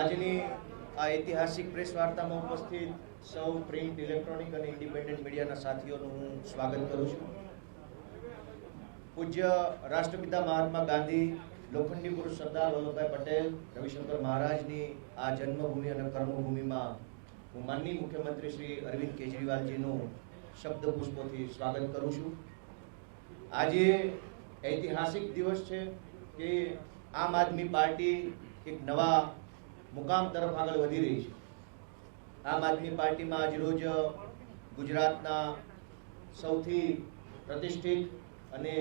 આજની આ ઐતિહાસિક પ્રેસ વાર્તામાં ઉપસ્થિત સૌ પ્રિન્ટ, ઇલેક્ટ્રોનિક અને ઇન્ડિપેન્ડન્ટ મીડિયાના સાથીઓનું હું સ્વાગત કરું છું. પૂજ્ય રાષ્ટ્રપિતા મહાત્મા ગાંધી, લોખંડી પુરુષ સરદાર વલ્લભભાઈ પટેલ, રવિશંકર મહારાજની આ જન્મભૂમિ અને કર્મભૂમિમાં હું માનનીય મુખ્યમંત્રી શ્રી અરવિંદ કેજરીવાલજીનું શબ્દ પુષ્પોથી સ્વાગત કરું છું. આજે ઐતિહાસિક દિવસ છે કે આમ આદમી પાર્ટી એક નવા મુકામ તરફ આગળ વધી રહી છે. આમ આદમી પાર્ટીમાં આજરોજ ગુજરાતના સૌથી પ્રતિષ્ઠિત અને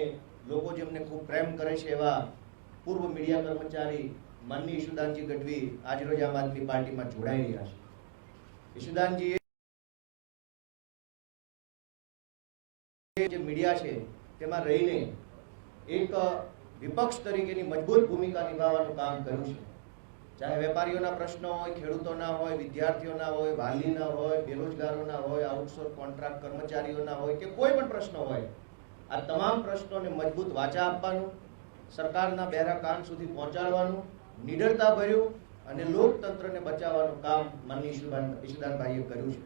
લોકો જેમને ખૂબ પ્રેમ કરે છે એવા પૂર્વ મીડિયા કર્મચારી માનનીય ઈશુદાનજી ગઢવી આજરોજ આમ આદમી પાર્ટીમાં જોડાઈ રહ્યા છે. ઈશુદાનજી જે મીડિયા છે તેમાં રહીને એક વિપક્ષ તરીકેની મજબૂત ભૂમિકા નિભાવવાનું કામ કર્યું છે. ચાહે વેપારીઓના પ્રશ્નો હોય, ખેડૂતોના હોય, વિદ્યાર્થીઓના હોય, વાલીના હોય, બેરોજગારોના હોય, આઉટસોર્સ કોન્ટ્રાક્ટ કર્મચારીઓના હોય કે કોઈ પણ પ્રશ્નો હોય, આ તમામ પ્રશ્નોને મજબૂત વાચા આપવાનું, સરકારના બહેરા કાન સુધી પહોંચાડવાનું, નિડરતા ભર્યું અને લોકતંત્રને બચાવવાનું કામ માનનીય ઈશુદાનભાઈએ કર્યું છે.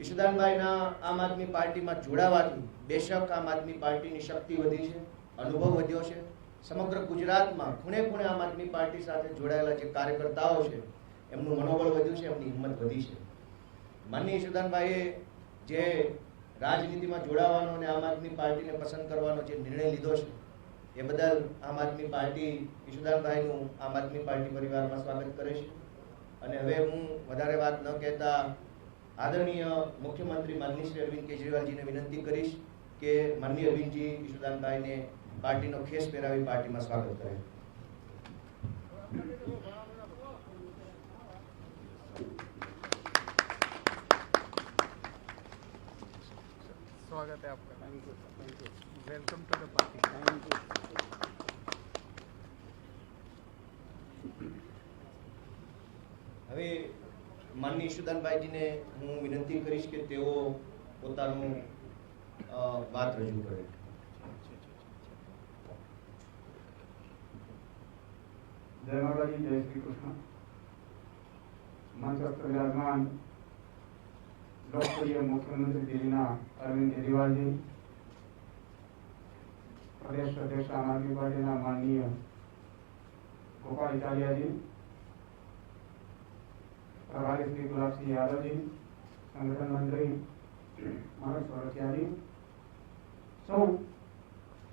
ઈશુદાનભાઈના આમ આદમી પાર્ટીમાં જોડાવાથી બેશક આમ આદમી પાર્ટીની શક્તિ વધી છે, અનુભવ વધ્યો છે. સમગ્ર ગુજરાતમાં ખૂણે ખૂણે આમ આદમી પાર્ટી સાથે જોડાયેલા જે કાર્યકર્તાઓ છે એમનું મનોબળ વધ્યું છે, એમની હિંમત વધી છે. માનનીય ઈશુદાનભાઈએ જે રાજનીતિમાં જોડાવાનો અને આમ આદમી પાર્ટીને પસંદ કરવાનો જે નિર્ણય લીધો છે એ બદલ આમ આદમી પાર્ટી ઈશુદાનભાઈનું આમ આદમી પાર્ટી પરિવારમાં સ્વાગત કરે છે. અને હવે હું વધારે વાત ન કહેતા આદરણીય મુખ્યમંત્રી માનનીય શ્રી અરવિંદ કેજરીવાલજીને વિનંતી કરીશ કે માનનીય અરવિંદજી ઈશુદાનભાઈને પાર્ટીનો ખેસ પહેરાવી પાર્ટીમાં સ્વાગત કરે. स्वागत है आपका. Thank you. Welcome to the party. Thank you. હવે માનનીય ઈશુદાનભાઈજીને હું વિનંતી કરીશ કે તેઓ પોતાનું વાત રજૂ કરે. जय माता जी, जय श्री कृष्ण. मंचस्थ विराजमान लोकप्रिय मुख्यमंत्री दिल्लीना अरविंद केजरीवाल जी, प्रदेश अध्यक्ष आम आदमी पार्टी माननीय गोपाल इटालिया जी, प्रभारी श्री गुलाब सिंह यादव जी, संगठन मंत्री मनोज सोरठिया जी, सौ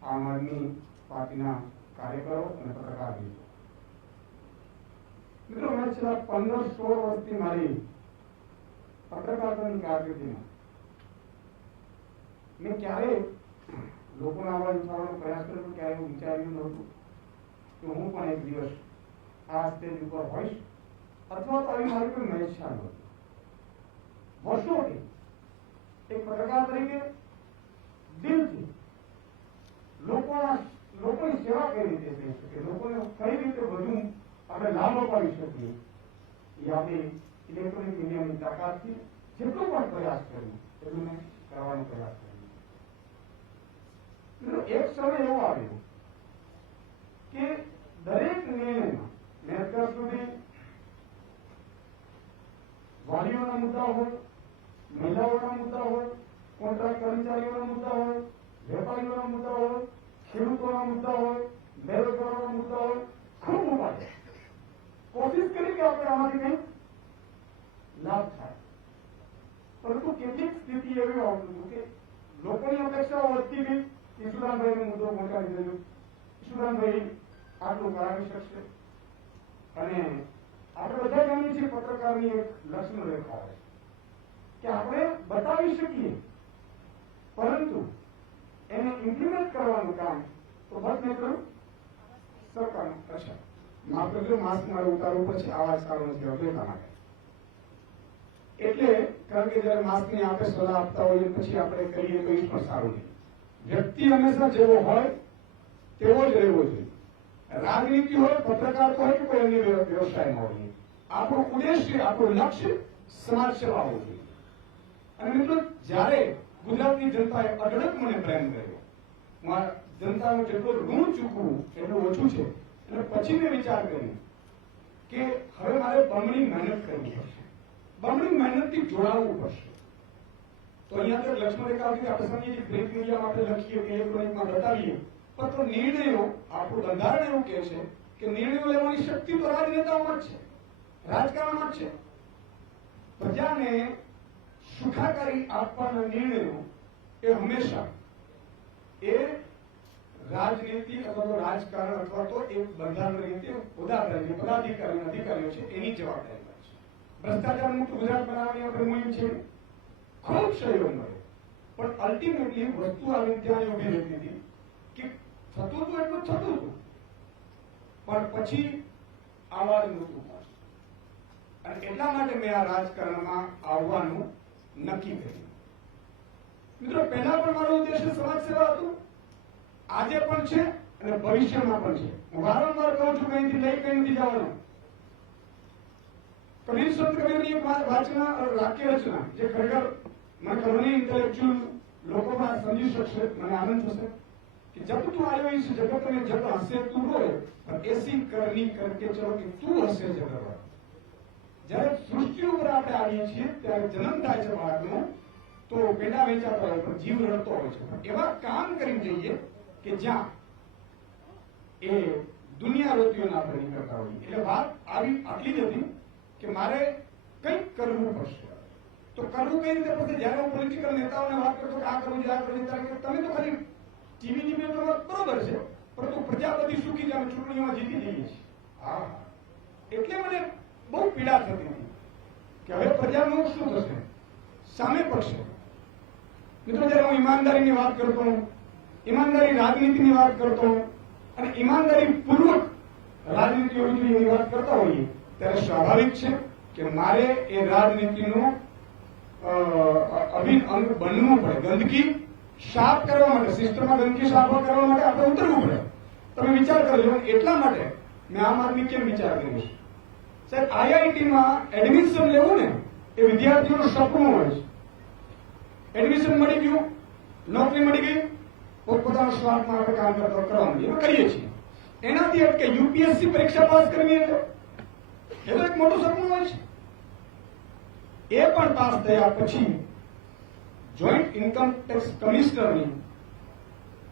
आम आदमी पार्टी कार्यकरो और पत्रकार जी. मित्रों, मैं छेल्ला 15-16 वर्षथी मारी पत्रकारितानी कारकिर्दीमां मैं क्यारे लोकोना अवाज उठावવાનો प्रयास કર્યો, પણ ક્યારેય વિચાર્યું નહોતું કે હું પણ એક દિવસ આ સ્ટેજ ઉપર હોઈશ અથવા તો આવી મારી કોઈ મહેચ્છા નહોતી. વર્ષોથી એક પત્રકાર તરીકે દિલથી લોકોની સેવા કઈ રીતે થઈ શકે, લોકોને કઈ રીતે વધુ આપણે લાભ અપાવી શકીએ એ આપણે ઇલેક્ટ્રોનિક મીડિયાની તાકાતથી જેટલો પણ પ્રયાસ કર્યો એટલું મેં કરવાનો પ્રયાસ કર્યો. એક સમય એવો આવ્યો કે દરેક નિર્ણયમાં મેં અત્યાર સુધી વાલીઓના મુદ્દા હોય, મહિલાઓના મુદ્દા હોય, કોન્ટ્રાક્ટ કર્મચારીઓના મુદ્દા હોય, વેપારીઓના મુદ્દા હોય, ખેડૂતોના મુદ્દા હોય, બેરોજગારોના મુદ્દા હોય, ખૂબ ઉપાય कोशिश करी कि આપણે આમાંથી કંઈક લાભ થાય. પરંતુ કેટલીક સ્થિતિ એવી આવતી હતી કે લોકોની અપેક્ષાઓ વધતી ગઈ. ઈશુદાનભાઈનો મુદ્દો પહોંચાડી દેજો, ઈશુદાનભાઈ આટલું કરાવી શકશે. અને આપણે બધા જાણીએ છીએ પત્રકારની એક લક્ષ્મણ રેખા હોય કે આપણે બતાવી શકીએ પરંતુ એને ઇમ્પ્લિમેન્ટ કરવાનું કામ તો બસ મેં કર્યું સરકારનું કરશે. માત્ર જો માસ્ક મારે ઉતારવું પછી આવાજ સારો નથી આવતો એટલા માટે. એટલે કારણ કે જયારે માસ્કની આપણે સલાહ આપતા હોઈએ પછી આપણે કરીએ તો એ પણ સારું નહીં. વ્યક્તિ હંમેશા જેવો હોય તેવો જ રહેવો જોઈએ. રાજનીતિ હોય, પત્રકાર હોય કે કોઈ અન્ય વ્યવસાયમાં હોય, આપણું ઉદ્દેશ્ય, આપણું લક્ષ્ય સમાજ સેવા હોવું જોઈએ. અને મિત્રો, જયારે ગુજરાતની જનતાએ અઢળક મને પ્રેમ કર્યો, જનતાનું જેટલું ઋણ ચૂકવું એટલું ઓછું છે. અને પછી મેં વિચાર કર્યો કે હવે મારે બમણી મહેનત કરવી પડશે, બમણી મહેનતથી જોડાવવું પડશે. તો અહીંયા તો લક્ષ્મણ રેખાથી આપણે સમજીએ બ્રેક મીડિયામાં આપણે લખીએ કે ઇલેક્ટ્રોનિકમાં બતાવીએ, પણ તો નિર્ણયો આપણું બંધારણ એવું કહે છે કે નિર્ણયો લેવાની શક્તિ તો રાજનેતાઓમાં જ છે, રાજકારણમાં જ છે. પ્રજાને સુખાકારી આપવાના નિર્ણયો એ હંમેશા એ રાજનીતિ અથવા તો રાજકારણ અથવા તો એક બંધારણ રીતે ઉદાહરણ પદાધિકારી અધિકારીઓ છે એની જવાબદારી છે. ભ્રષ્ટાચાર મુક્ત ગુજરાત બનાવવાની આપણે મુહિમ છે, ખૂબ સહયોગ મળે, પણ અલ્ટિમેટલી વસ્તુ આવી ત્યાં ઉભી રહેતી હતી કે થતું હતું એટલું થતું હતું, પણ પછી આવાજ નહોતું પહોંચતું. અને એટલા માટે મેં આ રાજકારણમાં આવવાનું નક્કી કર્યું. મિત્રો, પહેલા પણ મારો ઉદ્દેશ્ય સમાજ સેવા હતું, આજે પણ છે અને ભવિષ્યમાં પણ છે. હું વારંવાર કહું છું કે અહીંથી લઈ કઈ નથી જવાનું. કબીર સંત કબીરની એક વાચના વાક્ય રચના જે ખરેખર મને ખબર નહીં ઇન્ટેલેક્ચ્યુઅલ લોકો પણ સમજી શકશે, મને આનંદ થશે કે જબ તું આયો इस जगत में जब हंसे तू रोए पर ऐसी करनी करके चलो कि તું હસે જગત. જ્યારે સૃષ્ટિ ઉપર આપણે આવીએ છીએ ત્યારે જન્મ થાય છે બાળકનો, તો પેડા વેચાતો હોય પણ જીવ રડતો હોય છે. એવા કામ કરીને જઈએ કે જ્યાં એ દુનિયા રોતીઓના આપણે નીકળતા હોઈએ. એટલે વાત આવી આટલી જ હતી કે મારે કંઈક કરવું પડશે. તો કરવું કઈ રીતે પડશે? જયારે હું પોલિટિકલ નેતાઓને વાત કરતો કે આ કરવું છે, આ કરવું છે, ત્યારે તમે તો ખાલી ટીવી ડિબેટમાં બરોબર છે, પરંતુ પ્રજા બધી સુખી છે, અમે ચૂંટણીમાં જીતી જઈએ છીએ. હા, એટલે મને બહુ પીડા થતી હતી કે હવે પ્રજાનું શું થશે, સામે પડશે. મિત્રો, જયારે હું ઈમાનદારીની વાત કરતો હું, ઈમાનદારી રાજનીતિની વાત કરતો હું અને ઈમાનદારી પૂર્વક રાજનીતિ હોવી જોઈએ એની વાત કરતા હોઈએ, ત્યારે સ્વાભાવિક છે કે મારે એ રાજનીતિનું અભિન્ન અંગ બનવું પડે. ગંદકી સાફ કરવા માટે, સિસ્ટમમાં ગંદકી સાફ કરવા માટે આપણે ઉતરવું પડે. તમે વિચાર કરજો. એટલા માટે મેં આમ આદમી કેમ વિચાર કર્યો? સાહેબ, આઈઆઈટીમાં એડમિશન લેવું ને એ વિદ્યાર્થીઓનું સપનું હોય છે. એડમિશન મળી ગયું, નોકરી મળી ગઈ, પોતપોતાના સ્વાર્થમાં આપણે કામ કરવાનું એમાં કરીએ છીએ. એનાથી અટકે યુપીએસસી પરીક્ષા પાસ કરવી એટલે એ તો એક મોટું સપનું હોય છે. એ પણ પાસ થયા પછી જોઈન્ટ ઇન્કમ ટેક્સ કમિશનરની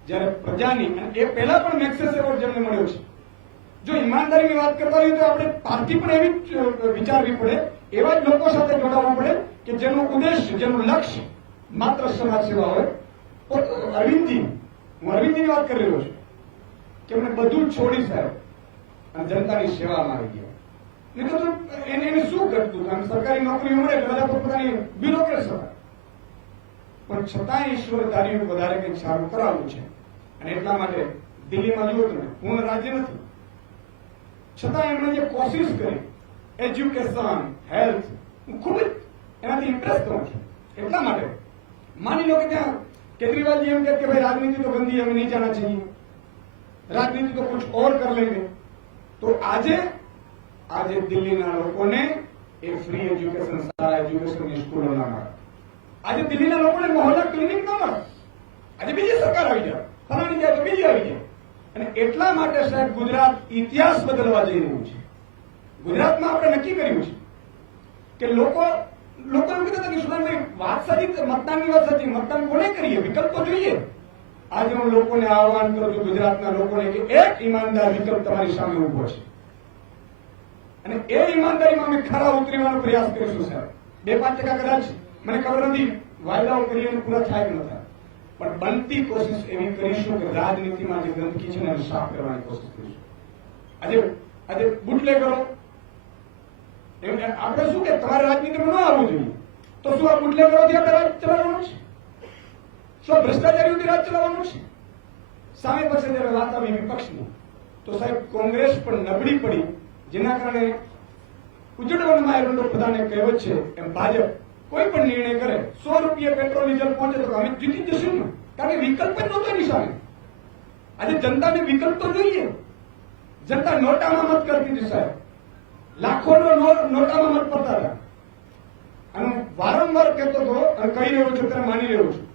જયારે પ્રજાની, અને એ પહેલા પણ મેક્સેસ એવોર્ડ જેમને મળ્યો છે. જો ઈમાનદારીની વાત કરતા હોઈએ તો આપણે પાર્ટી પણ એવી જ વિચારવી પડે, એવા જ લોકો સાથે જોડાવવું પડે કે જેનું ઉદ્દેશ્ય, જેનું લક્ષ્ય માત્ર સમાજ સેવા હોય. અરવિંદજી, હું અરવિંદજીની વાત કરી રહ્યો છું કે એમને બધું છોડી સાહેબ અને જનતાની સેવામાં આવી ગયા. નહીં તો એને શું ઘટતું હતું? સરકારી નોકરી મળે બધા પોતાની બ્યુરોક્રેટ્સ હતા, પણ છતાં ઈશ્વર ધાર્યું વધારે કંઈક સારું કરાવવું છે. અને એટલા માટે દિલ્હીમાં જુઓ તમે, પૂર્ણ રાજ્ય નથી, છતાં એમણે જે કોશિશ કરી એજ્યુકેશન, હેલ્થ, હું ખૂબ જ એનાથી ઇમ્પ્રેસ થઉં છું. એટલા માટે માની લો કે ત્યાં કેજરીવાલજી એમ કહે કે ભાઈ રાજનીતિ તો ગંદી, હमें नहीं जाना चाहिए, રાજનીતિ તો कुछ और कर लेंगे. તો આજે દિલ્હીના લોકોને એ ફ્રી એજ્યુકેશન, સારા એજ્યુકેશનની સ્કૂલો ના મળે. આજે દિલ્હીના લોકોને મોહલ્લા ક્લિનિક ના મળે. આજે બીજી સરકાર આવી જાય, ફલાણી જાય તો બીજી આવી જાય. અને એટલા માટે સાહેબ ગુજરાત ઇતિહાસ બદલવા જઈ રહ્યું છે. ગુજરાતમાં આપણે નક્કી કર્યું છે કે લોકો એવું કહેતા હતા કે સુરેશભાઈ વાત સાચી, મતદાનની વાત સાચી, મતદાન કોને કરીએ, વિકલ્પ તો જોઈએ. આજે હું લોકોને આહવાન કરું છું, ગુજરાતના લોકોને, કે એક ઈમાનદાર વિકલ્પ તમારી સામે ઉભો છે અને એ ઈમાનદારીમાં અમે ખરા ઉતરવાનો પ્રયાસ કરીશું સાહેબ. 2-5% કદાચ મને ખબર નથી વાયદાઓ કરીએ પૂરા થાય કે ન થાય, પણ બનતી કોશિશ એવી કરીશું કે રાજનીતિમાં જે ગંદકી છે એને સાફ કરવાની કોશિશ કરીશું. આજે બુટલેગરો, આપણે શું કે તમારે રાજનીતિમાં ન આવવું જોઈએ, તો શું આ બુટલેગરોથી આપણે રાજ ચલાવવાનું છે? શું ભ્રષ્ટાચારીઓથી રાજ ચલાવવાનું છે? સામે પાસે જયારે વાત આવી વિપક્ષની, તો સાહેબ કોંગ્રેસ પણ નબળી પડી, જેના કારણે ઉજળવનમાં એરંડો પ્રધાને કહેવત છે એમ ભાજપ કોઈ પણ નિર્ણય કરે, 100 રૂપિયા પેટ્રોલ ડીઝલ પહોંચે તો અમે જીતી જશું ને, કારણ કે વિકલ્પ જ નહોતો એની સામે. આજે જનતાને વિકલ્પ તો જોઈએ. જનતા નોટામાં મત કરતી હતી સાહેબ, લાખોનો નોટામાં મત પડતા હતા. અને વારંવાર કહેતો હતો અને કહી રહ્યો છું, ત્યારે માની રહ્યો છું,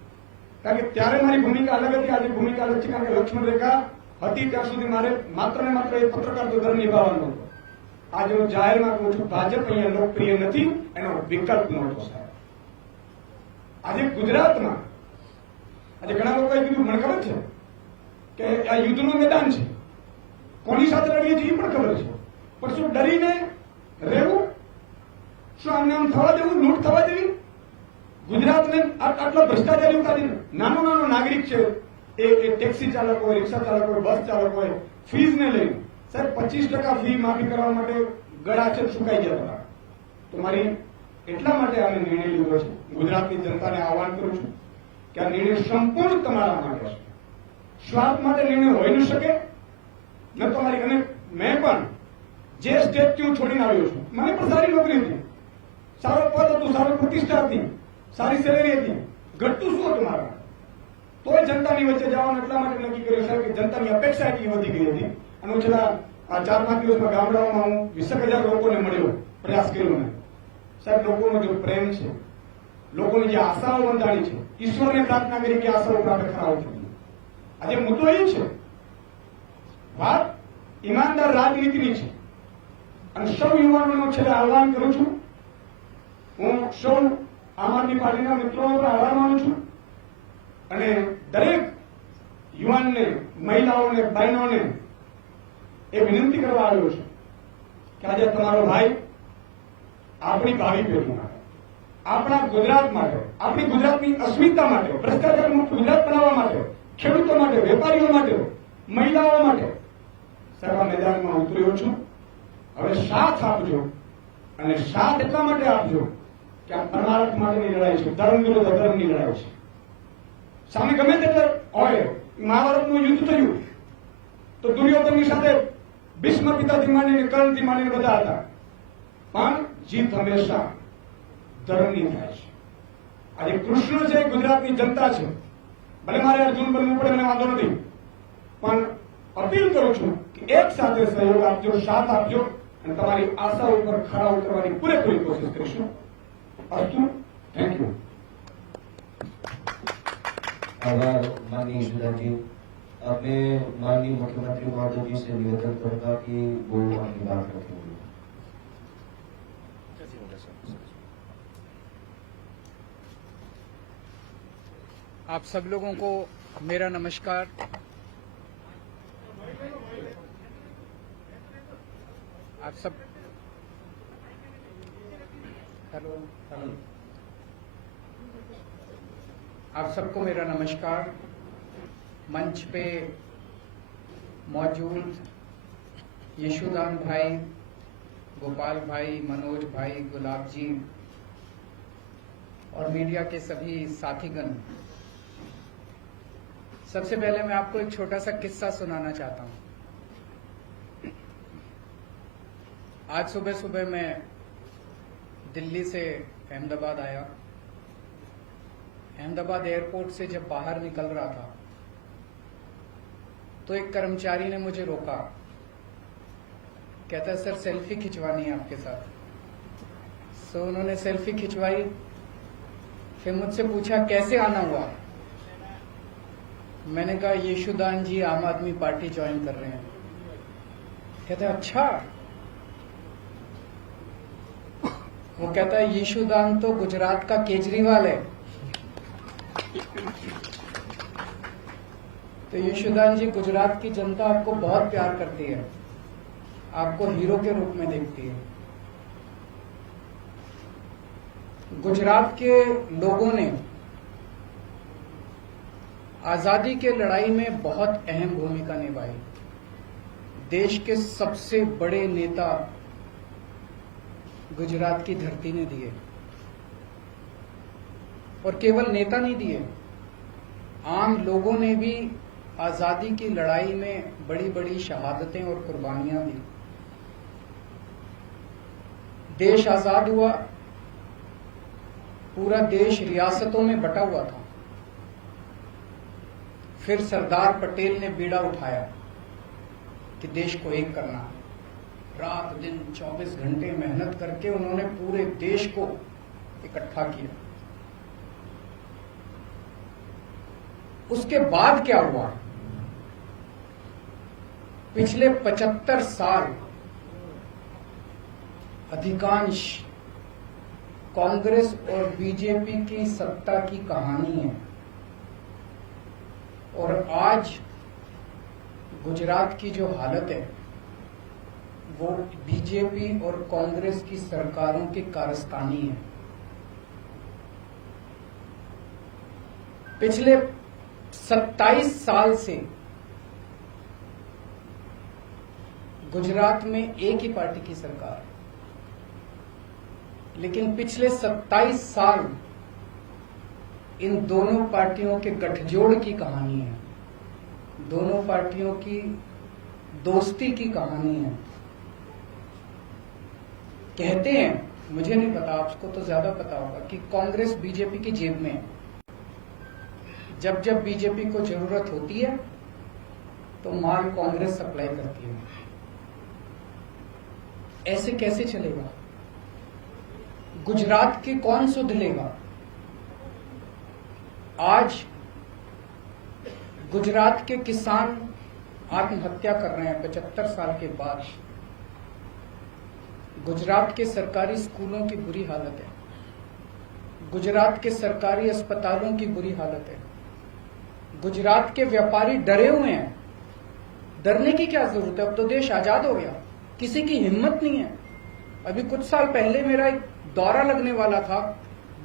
કારણ કે ત્યારે મારી ભૂમિકા અલગ હતી, આજે ભૂમિકા અલગ છે. કારણ કે લક્ષ્મણ રેખા હતી ત્યાં સુધી મારે માત્ર ને માત્ર એ પત્રકાર તો ધર્મ નિભાવવાનો હતો. આજે હું જાહેરમાં કહું છું, ભાજપ અહીંયા લોકપ્રિય નથી, એનો વિકલ્પ નહોતો સાહેબ. આજે ગુજરાતમાં આજે ઘણા લોકોએ કીધું, મને ખબર છે કે આ યુદ્ધનું મેદાન છે, કોની સાથે લડીએ છીએ એ પણ ખબર છે, પણ શું ડરીને રહેવું? શું આમને આમ થવા દેવું, લૂંટ થવા દેવી? ગુજરાતને આટલો ભ્રષ્ટાચારી ઉતારીને નાનો નાનો નાગરિક છે, એ ટેક્સી ચાલક હોય, રિક્ષા ચાલક હોય, બસ ચાલક હોય, ફીઝને લઈને સાહેબ 25% ફી માફી કરવા માટે ગળા છે સુકાઈ ગયા હતા. તો મારી એટલા માટે અમે નિર્ણય લીધો છે, ગુજરાતની જનતાને આહવાન કરું છું કે આ નિર્ણય સંપૂર્ણ તમારા માટે છે. સ્વાર્થ માટે નિર્ણય હોઈ ન શકે ન તમારી. અને મેં પણ જે સ્ટેટથી હું છોડીને આવ્યો છું, મને પણ સારી નોકરી હતી, સારો પદ હતું, સારી પ્રતિષ્ઠા હતી, સારી સેલેરી હતી, ઘટતું શું હતું મારા? તોય જનતાની વચ્ચે જવાનું એટલા માટે નક્કી કર્યું સાહેબ કે જનતાની અપેક્ષા એટલી વધી ગઈ હતી. અને હું છેલ્લા 4-5 દિવસમાં ગામડાઓમાં હું 20,000 લોકોને મળ્યો, પ્રયાસ કર્યો મેં સાહેબ. લોકોનો જે પ્રેમ છે, લોકોની જે આશાઓ બંધાણી છે, ઈશ્વરને પ્રાર્થના કરી કે આશાઓ પ્રાપ્ત કરાવો છે. આજે મુદ્દો એ છે, વાત ઈમાનદાર રાજનીતિની છે. અને સૌ યુવાનોનો છેલ્લે આહવાન કરું છું, હું સૌ આમ આદમી પાર્ટીના મિત્રોનો પણ આભાર માનું છું. અને દરેક યુવાનને, મહિલાઓને, બહેનોને એ વિનંતી કરવા આવ્યો છે કે આજે તમારો ભાઈ આપણી ભાવિ પેઢી માટે, આપણા ગુજરાત માટે, આપણી ગુજરાતની અસ્મિતા માટે, ભ્રષ્ટાચાર મુક્ત ગુજરાત બનાવવા માટે, ખેડૂતો માટે, વેપારીઓ માટે, મહિલાઓ માટે સાહેબ આ મેદાનમાં ઉતર્યો છું. હવે સાથ આપજો, અને સાથ એટલા માટે આપજો કે આ પરમાર્થ માટેની લડાઈ છે, ધર્મ વિરુદ્ધ અધર્મની લડાઈ છે. સામે ગમે તેટલા હોય, મહાભારતનું યુદ્ધ થયું તો દુર્યોધનની સાથે ભીષ્મ પિતાથી માંડીને કર્ણથી માંડીને બધા હતા, પણ જીત હંમેશા ધર્મની થાય છે. આજે કૃષ્ણ છે, ગુજરાતની જનતા છે. ભલે મારે અર્જુન બનવું પડે, મને વાંધો નથી, પણ અપીલ કરું છું કે એક સાથે સહયોગ આપજો, સાથ આપજો, અને તમારી આશા ઉપર ખરા ઉતરવાની પૂરેપૂરી કોશિશ કરીશું. અસ્તુ. Thank you. आभार माननीय ईश्वरा जी. आपने माननीय मुख्यमंत्री महोदय जी से निवेदन करूंगा कि वो अपनी बात रखेंगे. आप सब लोगों को मेरा नमस्कार. आप सब हेलो. आप सबको मेरा नमस्कार. मंच पे मौजूद यशुदान भाई, गोपाल भाई, मनोज भाई, गुलाब जी और मीडिया के सभी साथीगण, सबसे पहले मैं आपको एक छोटा सा किस्सा सुनाना चाहता हूं. आज सुबह सुबह मैं दिल्ली से अहमदाबाद आया. अहमदाबाद एयरपोर्ट से जब बाहर निकल रहा था तो एक कर्मचारी ने मुझे रोका. कहता है सर सेल्फी खिंचवानी है आपके साथ. सो उन्होंने सेल्फी खिंचवाई. फिर मुझसे पूछा कैसे आना हुआ. मैंने कहा यशुदान जी आम आदमी पार्टी ज्वाइन कर रहे हैं. कहता है अच्छा. वो कहता है यशुदान तो गुजरात का केजरीवाल है. तो यशुदान जी, गुजरात की जनता आपको बहुत प्यार करती है, आपको हीरो के रूप में देखती है. गुजरात के लोगों ने आजादी के लड़ाई में बहुत अहम भूमिका निभाई. देश के सबसे बड़े नेता गुजरात की धरती ने दिए, और केवल नेता नहीं दिए, आम लोगों ने भी आजादी की लड़ाई में बड़ी बड़ी शहादतें और कुर्बानियां दी. देश आजाद हुआ, पूरा देश रियासतों में बटा हुआ था. फिर सरदार पटेल ने बीड़ा उठाया कि देश को एक करना है. रात दिन 24 घंटे मेहनत करके उन्होंने पूरे देश को इकट्ठा किया. उसके बाद क्या हुआ? पिछले 75 साल अधिकांश कांग्रेस और बीजेपी की सत्ता की कहानी है। और आज गुजरात की जो हालत है वो बीजेपी और कांग्रेस की सरकारों की कारस्तानी है। पिछले 27 साल से गुजरात में एक ही पार्टी की सरकार है, लेकिन पिछले 27 साल इन दोनों पार्टियों के गठजोड़ की कहानी है, दोनों पार्टियों की दोस्ती की कहानी है। कहते हैं, मुझे नहीं पता, आपको तो ज्यादा पता होगा, कि कांग्रेस बीजेपी की जेब में है। जब जब बीजेपी को जरूरत होती है तो माल कांग्रेस सप्लाई करती है। ऐसे कैसे चलेगा? गुजरात की कौन सुध लेगा? आज गुजरात के किसान आत्महत्या कर रहे हैं 75 साल के बाद। गुजरात के सरकारी स्कूलों की बुरी हालत है, गुजरात के सरकारी अस्पतालों की बुरी हालत है, गुजरात के व्यापारी डरे हुए हैं। डरने की क्या जरूरत है? अब तो देश आजाद हो गया, किसी की हिम्मत नहीं है। अभी कुछ साल पहले मेरा एक दौरा लगने वाला था।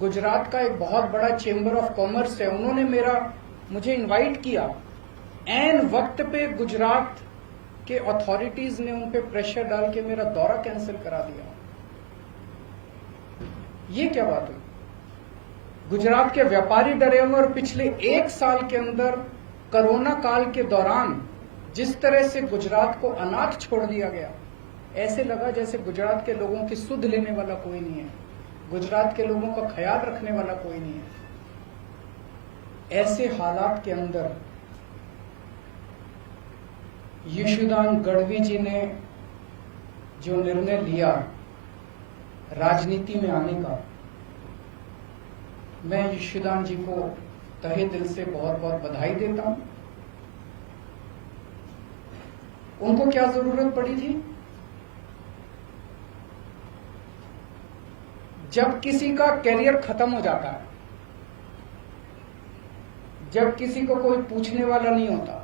गुजरात का एक बहुत बड़ा चेंबर ऑफ कॉमर्स है, उन्होंने मुझे इनवाइट किया। ऐन वक्त पे गुजरात के अथॉरिटीज ने उन पे प्रेशर डाल के मेरा दौरा कैंसिल करा दिया। ये क्या बात हुई? गुजरात के व्यापारी डरे हुए, और पिछले 1 साल के अंदर कोरोना काल के दौरान जिस तरह से गुजरात को अनाथ छोड़ दिया गया, ऐसे लगा जैसे गुजरात के लोगों की सुध लेने वाला कोई नहीं है, गुजरात के लोगों का ख्याल रखने वाला कोई नहीं है। ऐसे हालात के अंदर यशोदान गढ़वी जी ने जो निर्णय लिया राजनीति में आने का, मैं यशोदान जी को तहे दिल से बहुत बहुत बधाई देता हूं। उनको क्या जरूरत पड़ी थी? जब किसी का करियर खत्म हो जाता है, जब किसी को कोई पूछने वाला नहीं होता,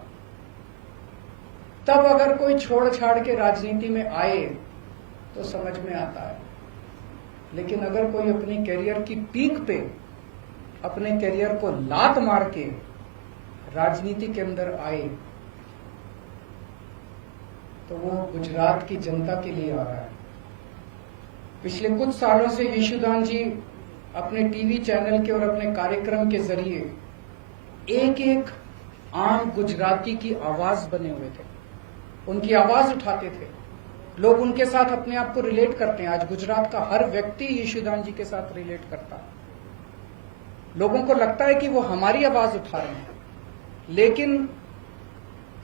तब अगर कोई छोड़ छाड़ के राजनीति में आए तो समझ में आता है। लेकिन अगर कोई अपनी करियर की पीक पे अपने करियर को लात मार के राजनीति के अंदर आए तो वो गुजरात की जनता के लिए आ रहा है। पिछले कुछ सालों से यशोदान जी अपने टीवी चैनल के और अपने कार्यक्रम के जरिए एक एक आम गुजराती की आवाज बने हुए थे, उनकी आवाज उठाते थे। लोग उनके साथ अपने आप को रिलेट करते हैं। आज गुजरात का हर व्यक्ति यशोदान जी के साथ रिलेट करता है। लोगों को लगता है कि वो हमारी आवाज उठा रहे हैं, लेकिन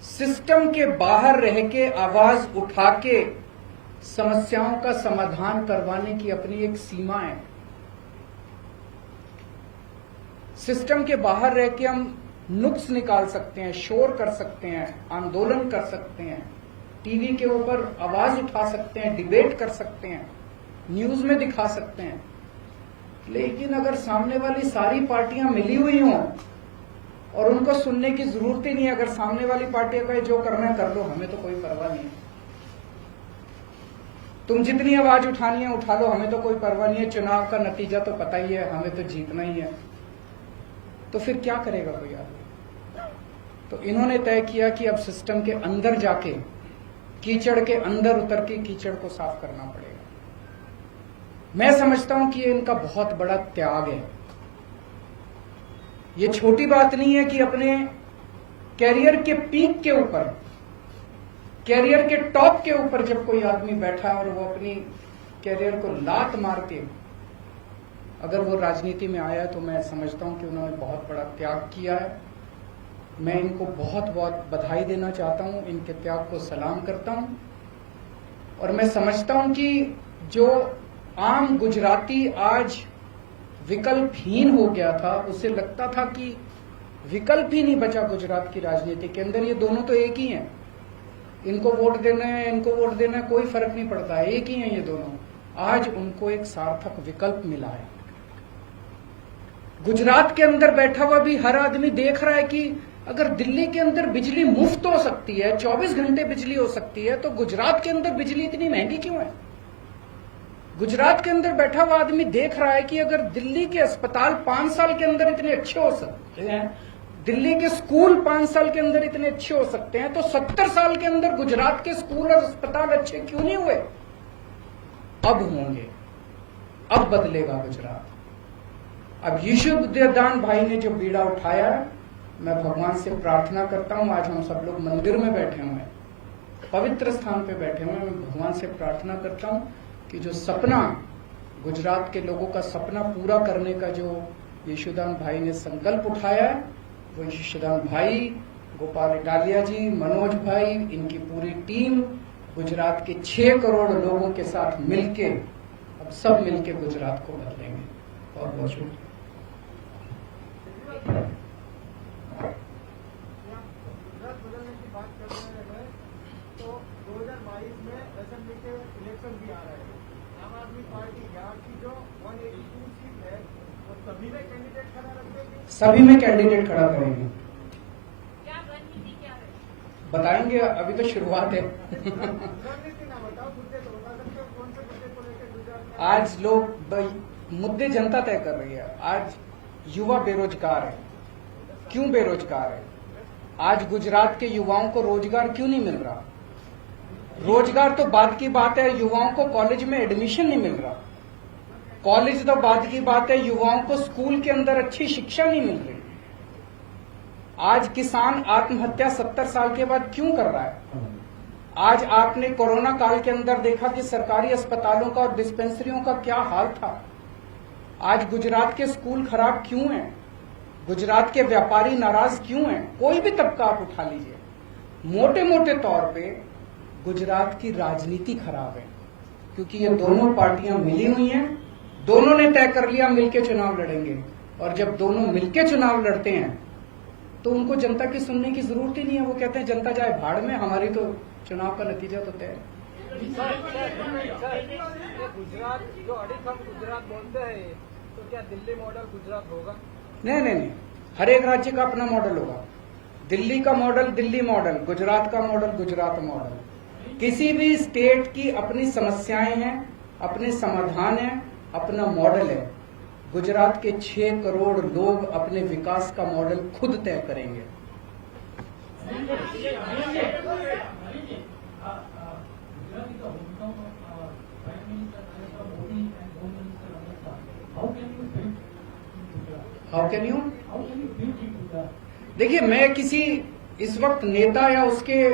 सिस्टम के बाहर रह के आवाज उठा के समस्याओं का समाधान करवाने की अपनी एक सीमा है। सिस्टम के बाहर रह के हम नुक्स निकाल सकते हैं, शोर कर सकते हैं, आंदोलन कर सकते हैं, टीवी के ऊपर आवाज उठा सकते हैं, डिबेट कर सकते हैं, न्यूज में दिखा सकते हैं। लेकिन अगर सामने वाली सारी पार्टियां मिली हुई हों और उनको सुनने की जरूरत ही नहीं, अगर सामने वाली पार्टियां कहे जो करना है कर लो, हमें तो कोई परवाह नहीं है, तुम जितनी आवाज उठानी है उठा लो, हमें तो कोई परवाह नहीं है, चुनाव का नतीजा तो पता ही है, हमें तो जीतना ही है, तो फिर क्या करेगा कोई आदमी? तो इन्होंने तय किया कि अब सिस्टम के अंदर जाके, कीचड़ के अंदर उतर के कीचड़ को साफ करना पड़ेगा। मैं समझता हूं कि ये इनका बहुत बड़ा त्याग है। ये छोटी बात नहीं है कि अपने कैरियर के पीक के ऊपर, कैरियर के टॉप के ऊपर जब कोई आदमी बैठा है और वो अपनी कैरियर को लात मार के अगर वो राजनीति में आया है, तो मैं समझता हूं कि उन्होंने बहुत बड़ा त्याग किया है। मैं इनको बहुत बहुत बधाई देना चाहता हूं, इनके त्याग को सलाम करता हूं। और मैं समझता हूं कि जो आम गुजराती आज विकल्पहीन हो गया था, उसे लगता था कि विकल्प ही नहीं बचा गुजरात की राजनीति के अंदर, ये दोनों तो एक ही हैं, इनको वोट देना है, इनको वोट देना है, कोई फर्क नहीं पड़ता है, एक ही है ये दोनों। आज उनको एक सार्थक विकल्प मिला है। गुजरात के अंदर बैठा हुआ भी हर आदमी देख रहा है कि अगर दिल्ली के अंदर बिजली मुफ्त हो सकती है, 24 घंटे बिजली हो सकती है, तो गुजरात के अंदर बिजली इतनी महंगी क्यों है? गुजरात के अंदर बैठा हुआ आदमी देख रहा है कि अगर दिल्ली के अस्पताल 5 साल के अंदर इतने अच्छे हो सकते हैं, दिल्ली के स्कूल 5 साल के अंदर इतने अच्छे हो सकते हैं, तो 70 साल के अंदर गुजरात के स्कूल और अस्पताल अच्छे क्यों नहीं हुए? अब होंगे, अब बदलेगा गुजरात। अब यशोदान भाई ने जो बीड़ा उठाया है, मैं भगवान से प्रार्थना करता हूं, आज हम सब लोग मंदिर में बैठे हुए हैं, पवित्र स्थान पे बैठे हुए हैं, मैं भगवान से प्रार्थना करता हूं कि जो सपना, गुजरात के लोगों का सपना पूरा करने का जो यशोदान भाई ने संकल्प उठाया है, वो यशोदान भाई, गोपाल इटालिया जी, मनोज भाई, इनकी पूरी टीम गुजरात के 6 करोड़ लोगों के साथ मिलके, अब सब मिलके गुजरात को बदलेंगे। बहुत बहुत शुक्रिया। गुजरात बदलने की बात कर रहे हैं तो 2022 में असेंबली के इलेक्शन भी आ रहे हैं। आम आदमी पार्टी यहाँ की जो 182 सीट है वो सभी में कैंडिडेट खड़ा रख देगी। सभी में कैंडिडेट खड़ा करेंगे। क्या रणनीति क्या है? बताएंगे, अभी तो शुरुआत है। रणनीति ना बताओ, मुद्दे तो बता सकते हो, कौन से मुद्दे को लेकर गुजरात में आज लोग मुद्दे जनता तय कर रही है। आज युवा बेरोजगार है, क्यों बेरोजगार है? आज गुजरात के युवाओं को रोजगार क्यों नहीं मिल रहा? रोजगार तो बाद की बात है, युवाओं को कॉलेज में एडमिशन नहीं मिल रहा। कॉलेज तो बाद की बात है, युवाओं को स्कूल के अंदर अच्छी शिक्षा नहीं मिल रही। आज किसान आत्महत्या 70 साल के बाद क्यों कर रहा है? आज आपने कोरोना काल के अंदर देखा कि सरकारी अस्पतालों का और डिस्पेंसरियों का क्या हाल था। आज गुजरात के स्कूल खराब क्यों हैं? गुजरात के व्यापारी नाराज क्यों हैं? कोई भी तबका आप उठा लीजिए, मोटे मोटे तौर पे गुजरात की राजनीति खराब है, क्योंकि ये दोनों पार्टियां मिली हुई हैं, दोनों ने तय कर लिया मिलके चुनाव लड़ेंगे, और जब दोनों मिलके चुनाव लड़ते हैं तो उनको जनता की सुनने की जरूरत ही नहीं है। वो कहते हैं जनता जाए भाड़ में, हमारी तो चुनाव का नतीजा तो तय है। गुजरात जो अड़ीखम गुजरात बोलते हैं, तो क्या दिल्ली मॉडल गुजरात होगा? नहीं, हर एक राज्य का अपना मॉडल होगा। दिल्ली का मॉडल दिल्ली मॉडल, गुजरात का मॉडल गुजरात मॉडल। किसी भी स्टेट की अपनी समस्याएं हैं, अपने समाधान हैं, अपना मॉडल है। गुजरात के 6 करोड़ लोग अपने विकास का मॉडल खुद तय करेंगे। How can you? देखिए, मैं किसी इस वक्त नेता या उसके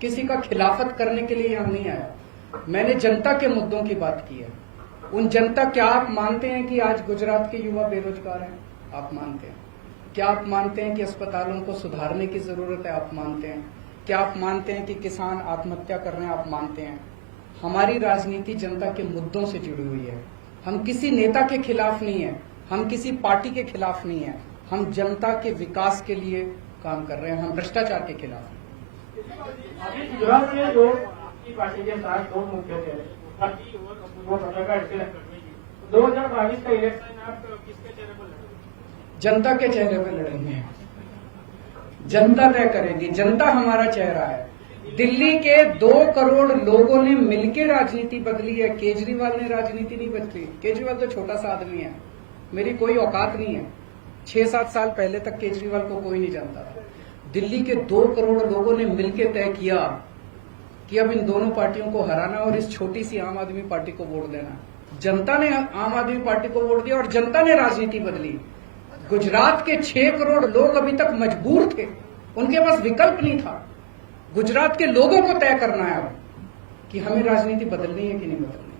किसी का खिलाफत करने के लिए यहाँ नहीं आया। मैंने जनता के मुद्दों की बात की है। उन जनता, क्या आप मानते हैं कि आज गुजरात के युवा बेरोजगार हैं? आप मानते हैं? क्या आप मानते हैं कि अस्पतालों को सुधारने की जरूरत है? आप मानते हैं? क्या आप मानते हैं कि किसान आत्महत्या कर रहे हैं? आप मानते हैं? हमारी राजनीति जनता के मुद्दों से जुड़ी हुई है। हम किसी नेता के खिलाफ नहीं है, हम किसी पार्टी के खिलाफ नहीं है, हम जनता के विकास के लिए काम कर रहे हैं, हम भ्रष्टाचार के खिलाफ हैं। अभी गुजरात में जो आपकी पार्टी के साथ 2 मुख्य चेहरे, वो पत्रकार 2022 का इलेक्शन आप किसके चेहरे पर लड़ेंगे? जनता के चेहरे पे लड़ेंगे। जनता तय करेगी, जनता हमारा चेहरा है। दिल्ली के 2 करोड़ लोगों ने मिलकर राजनीति बदली है, केजरीवाल ने राजनीति नहीं बदली। केजरीवाल तो छोटा सा आदमी है, मेरी कोई औकात नहीं है। 6-7 साल पहले तक केजरीवाल को कोई नहीं जानता था। दिल्ली के 2 करोड़ लोगों ने मिलकर तय किया कि अब इन दोनों पार्टियों को हराना और इस छोटी सी आम आदमी पार्टी को वोट देना। जनता ने आम आदमी पार्टी को वोट दिया और जनता ने राजनीति बदली। गुजरात के 6 करोड़ लोग अभी तक मजबूर थे, उनके पास विकल्प नहीं था। गुजरात के लोगों को तय करना है अब कि हमें राजनीति बदलनी है कि नहीं बदलनी।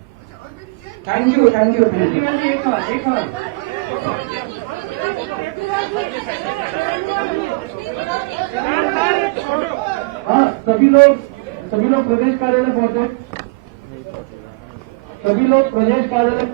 Thank you, thank you, thank you. हाँ, सभी लोग प्रदेश कार्यालय पहुंचे। सभी लोग प्रदेश कार्यालय